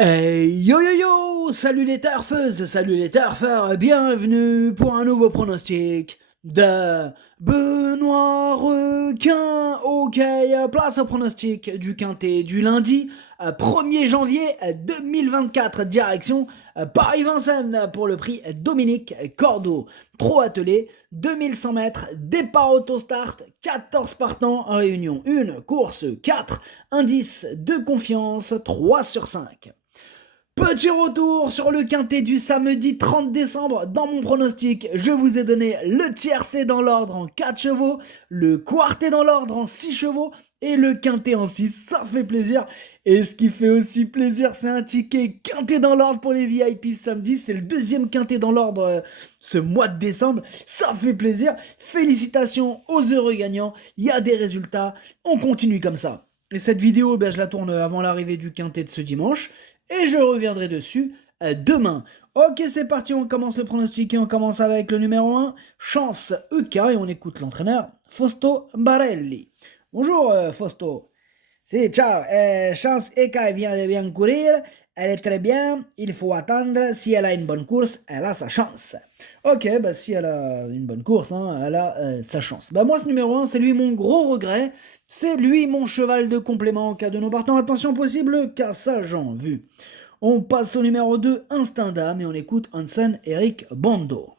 Yo yo yo, salut les turfeuses, salut les turfeurs, bienvenue pour un nouveau pronostic de Benoît Requin. Ok, place au pronostic du quintet du lundi 1er janvier 2024, direction Paris-Vincennes pour le prix Dominique Cordeau. Trot attelé, 2100 mètres, départ auto-start, 14 partants en réunion, une course 4, indice de confiance 3 sur 5. Petit retour sur le quintet du samedi 30 décembre. Dans mon pronostic, je vous ai donné le tiercé dans l'ordre en 4 chevaux, le quartet dans l'ordre en 6 chevaux et le quintet en 6. Ça fait plaisir. Et ce qui fait aussi plaisir, c'est un ticket quintet dans l'ordre pour les VIP samedi. C'est le deuxième quintet dans l'ordre ce mois de décembre. Ça fait plaisir. Félicitations aux heureux gagnants. Il y a des résultats. On continue comme ça. Et cette vidéo, je la tourne avant l'arrivée du quintet de ce dimanche. Et je reviendrai dessus demain. Ok, c'est parti, on commence le pronostic et on commence avec le numéro 1, Chance EK, et on écoute l'entraîneur Fausto Barelli. Bonjour Fausto. Si, ciao. Chance EK vient de bien courir, elle est très bien, il faut attendre, si elle a une bonne course, elle a sa chance. Ok, si elle a une bonne course, elle a sa chance. Moi, ce numéro 1, c'est lui mon gros regret, c'est lui mon cheval de complément en cas de non partant. Attention possible, cassage en vue. On passe au numéro 2, Instinct d'âme, et on écoute Hansen Eric Bando.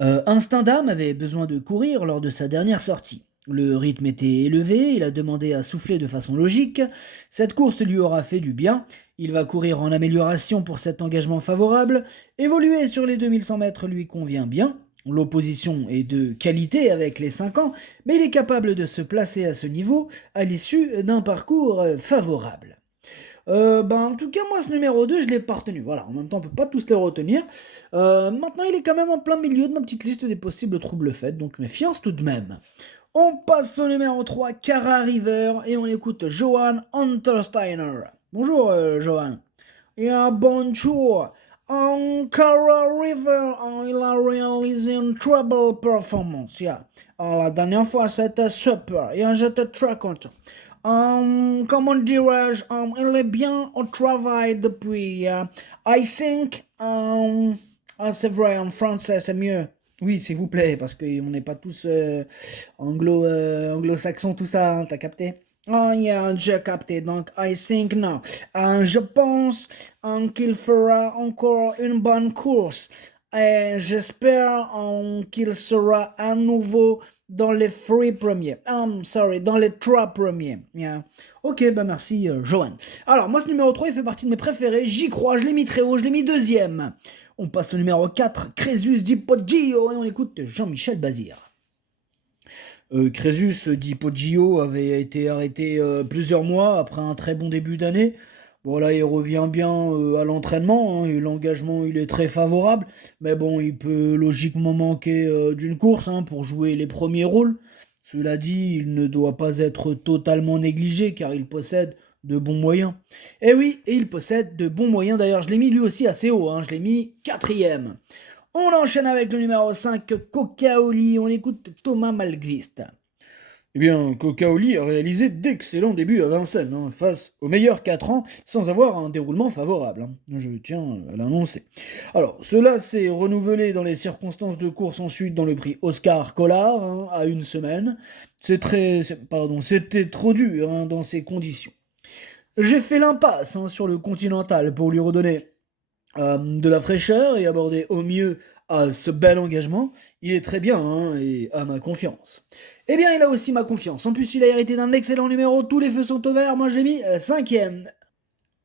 Instinct d'âme avait besoin de courir lors de sa dernière sortie. Le rythme était élevé, il a demandé à souffler de façon logique. Cette course lui aura fait du bien. Il va courir en amélioration pour cet engagement favorable. Évoluer sur les 2100 mètres lui convient bien. L'opposition est de qualité avec les 5 ans, mais il est capable de se placer à ce niveau à l'issue d'un parcours favorable. En tout cas, moi, ce numéro 2, je l'ai pas retenu. Voilà, en même temps, on peut pas tous les retenir. Maintenant, il est quand même en plein milieu de ma petite liste des possibles troubles faits, donc méfiance tout de même. On passe au numéro 3, Cara River, et on écoute Johan Untersteiner. Bonjour, Johan. Bonjour. Cara River, il a réalisé une très belle performance. La dernière fois, c'était super, et j'étais très content. Comment dirais-je, il est bien au travail depuis. I think, c'est vrai, en français c'est mieux. Oui, s'il vous plaît, parce qu'on n'est pas tous anglo-saxons, tout ça, t'as capté? Oh yeah, j'ai capté, donc I think no. Je pense qu'il fera encore une bonne course. Et j'espère qu'il sera à nouveau dans les premiers. Dans les 3 premiers. Yeah. Ok, merci, Johan. Alors, moi, ce numéro 3, il fait partie de mes préférés. J'y crois, je l'ai mis très haut, je l'ai mis deuxième. On passe au numéro 4, Crésus di Poggio, et on écoute Jean-Michel Bazir. Crésus di Poggio avait été arrêté plusieurs mois après un très bon début d'année. Bon, là, il revient bien à l'entraînement, et l'engagement, il est très favorable, mais bon, il peut logiquement manquer d'une course pour jouer les premiers rôles. Cela dit, il ne doit pas être totalement négligé, car il possède de bons moyens. Et oui, et il possède de bons moyens, d'ailleurs, je l'ai mis lui aussi assez haut, je l'ai mis quatrième. On enchaîne avec le numéro 5, Cocaoli, on écoute Thomas Malgvist. Eh bien, Cocaoli a réalisé d'excellents débuts à Vincennes, face aux meilleurs 4 ans, sans avoir un déroulement favorable. Je tiens à l'annoncer. Alors, cela s'est renouvelé dans les circonstances de course ensuite dans le prix Oscar Collard, à une semaine. C'était trop dur dans ces conditions. J'ai fait l'impasse sur le Continental pour lui redonner de la fraîcheur et aborder au mieux ce bel engagement. Il est très bien et a ma confiance. Eh bien, il a aussi ma confiance. En plus, il a hérité d'un excellent numéro. Tous les feux sont au vert. Moi, j'ai mis cinquième.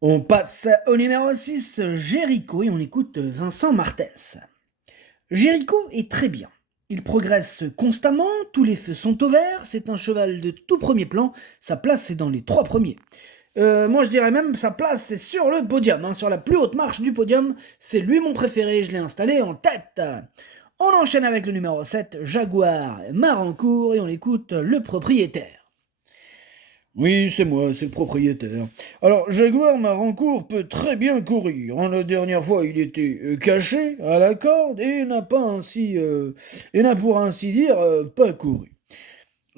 On passe au numéro 6, Jericho, et on écoute Vincent Martens. Jericho est très bien. Il progresse constamment, tous les feux sont au vert, c'est un cheval de tout premier plan, sa place est dans les 3 premiers. Moi je dirais même sa place c'est sur le podium, sur la plus haute marche du podium, c'est lui mon préféré, je l'ai installé en tête. On enchaîne avec le numéro 7, Jaguar Marancourt, et on écoute le propriétaire. Oui, c'est moi, c'est le propriétaire. Alors, Jaguar Marancourt peut très bien courir. La dernière fois, il était caché à la corde et n'a pour ainsi dire pas couru.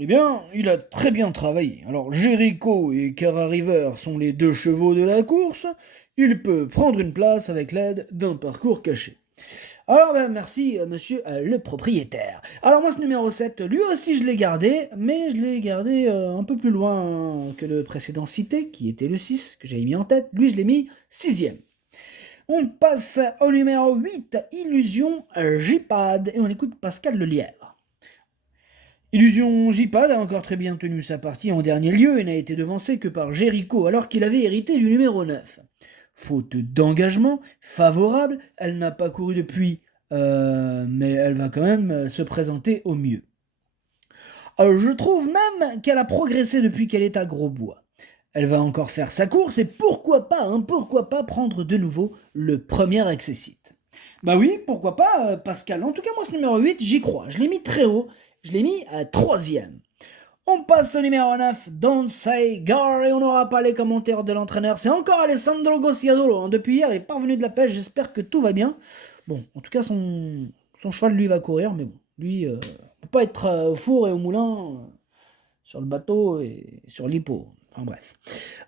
Eh bien, il a très bien travaillé. Alors, Jericho et Cara River sont les deux chevaux de la course. Il peut prendre une place avec l'aide d'un parcours caché. Alors, ben, merci, monsieur le propriétaire. Alors, moi, ce numéro 7, lui aussi, je l'ai gardé, mais je l'ai gardé un peu plus loin que le précédent cité, qui était le 6, que j'avais mis en tête. Lui, je l'ai mis 6e. On passe au numéro 8, Illusion J-Pad, et on écoute Pascal Lelièvre. Illusion J-Pad a encore très bien tenu sa partie en dernier lieu et n'a été devancé que par Jericho, alors qu'il avait hérité du numéro 9. Faute d'engagement favorable, elle n'a pas couru depuis, mais elle va quand même se présenter au mieux. Je trouve même qu'elle a progressé depuis qu'elle est à Grosbois. Elle va encore faire sa course et pourquoi pas prendre de nouveau le premier accessite. Bah oui, pourquoi pas, Pascal. En tout cas, moi, ce numéro 8, j'y crois. Je l'ai mis très haut, je l'ai mis à 3e. On passe au numéro 9, Don't Say Gar, et on n'aura pas les commentaires de l'entraîneur. C'est encore Alessandro Gocciadolo. Depuis hier, il est parvenu de la pêche, j'espère que tout va bien. Bon, en tout cas, son cheval, lui, va courir, mais bon, lui, ne peut pas être au four et au moulin, sur le bateau et sur l'hippo. Enfin bref.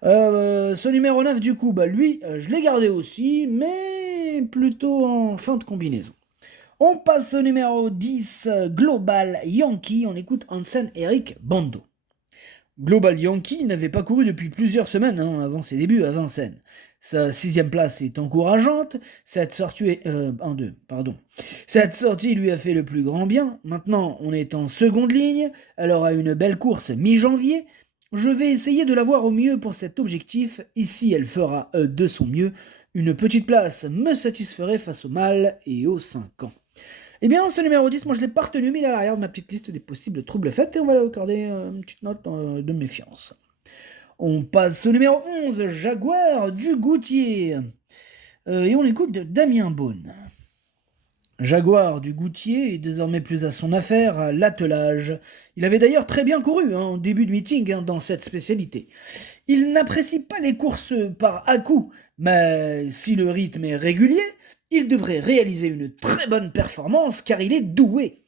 Ce numéro 9, du coup, bah lui, je l'ai gardé aussi, mais plutôt en fin de combinaison. On passe au numéro 10, Global Yankee. On écoute Hansen Eric Bando. Global Yankee n'avait pas couru depuis plusieurs semaines avant ses débuts à Vincennes. Sa 6e place est encourageante. Cette sortie lui a fait le plus grand bien. Maintenant, on est en seconde ligne. Elle aura une belle course mi-janvier. Je vais essayer de la voir au mieux pour cet objectif. Ici, elle fera de son mieux. Une petite place me satisferait face au mâle et aux 5 ans. Eh bien, ce numéro 10, moi je l'ai pas retenu, mais il est à l'arrière de ma petite liste des possibles troubles faits, et on va lui accorder une petite note de méfiance. On passe au numéro 11, Jaguar du Goutier. Et on écoute Damien Beaune. Jaguar du Goutier est désormais plus à son affaire à l'attelage. Il avait d'ailleurs très bien couru en début de meeting dans cette spécialité. Il n'apprécie pas les courses par à-coups, mais si le rythme est régulier, il devrait réaliser une très bonne performance car il est doué.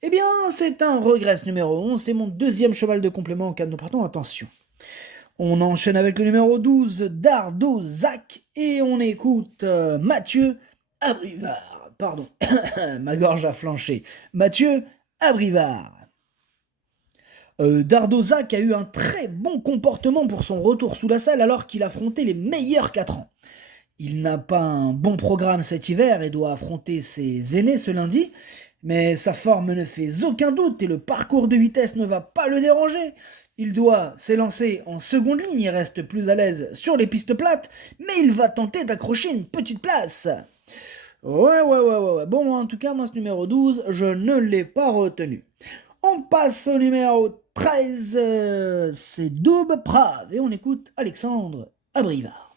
Eh bien, c'est un regret ce numéro 11, c'est mon 2e cheval de complément en cas de non partant, attention. On enchaîne avec le numéro 12, Dardo Zach, et on écoute Mathieu Abrivard. Pardon, ma gorge a flanché. Mathieu Abrivard. Dardo Zach a eu un très bon comportement pour son retour sous la selle alors qu'il affrontait les meilleurs 4 ans. Il n'a pas un bon programme cet hiver et doit affronter ses aînés ce lundi, mais sa forme ne fait aucun doute et le parcours de vitesse ne va pas le déranger. Il doit s'élancer en seconde ligne et reste plus à l'aise sur les pistes plates, mais il va tenter d'accrocher une petite place. Ouais. Bon, en tout cas, moi, ce numéro 12, je ne l'ai pas retenu. On passe au numéro 13, c'est Doub Prave, et on écoute Alexandre Abrivard.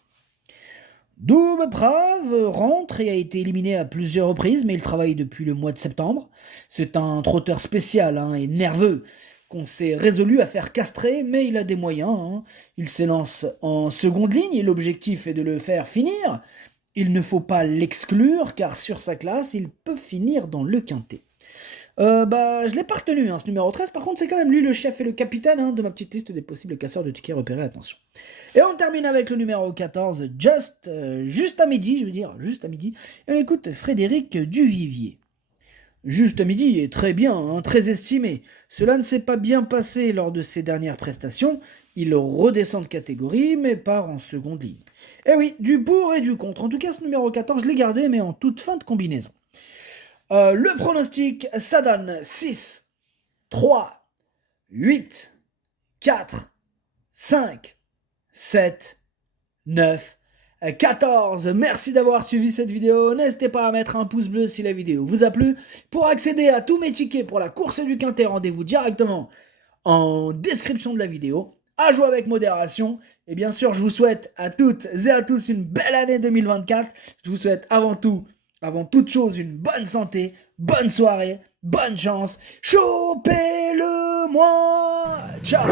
Doub Prave rentre et a été éliminé à plusieurs reprises, mais il travaille depuis le mois de septembre. C'est un trotteur spécial et nerveux qu'on s'est résolu à faire castrer, mais il a des moyens. Il s'élance en seconde ligne et l'objectif est de le faire finir. Il ne faut pas l'exclure car sur sa classe, il peut finir dans le quintet. Je l'ai pas retenu, ce numéro 13, par contre c'est quand même lui le chef et le capitaine de ma petite liste des possibles casseurs de tickets repérés, attention. Et on termine avec le numéro 14, juste à midi, et on écoute Frédéric Duvivier. Juste à midi est très bien, très estimé. Cela ne s'est pas bien passé lors de ses dernières prestations, il redescend de catégorie, mais part en seconde ligne. Et oui, du pour et du contre, en tout cas ce numéro 14, je l'ai gardé, mais en toute fin de combinaison. Le pronostic, ça donne 6, 3, 8, 4, 5, 7, 9, 14. Merci d'avoir suivi cette vidéo. N'hésitez pas à mettre un pouce bleu si la vidéo vous a plu. Pour accéder à tous mes tickets pour la course du Quintet, rendez-vous directement en description de la vidéo. À jouer avec modération. Et bien sûr, je vous souhaite à toutes et à tous une belle année 2024. Je vous souhaite avant toute chose, une bonne santé, bonne soirée, bonne chance. Chopez-le-moi. Ciao.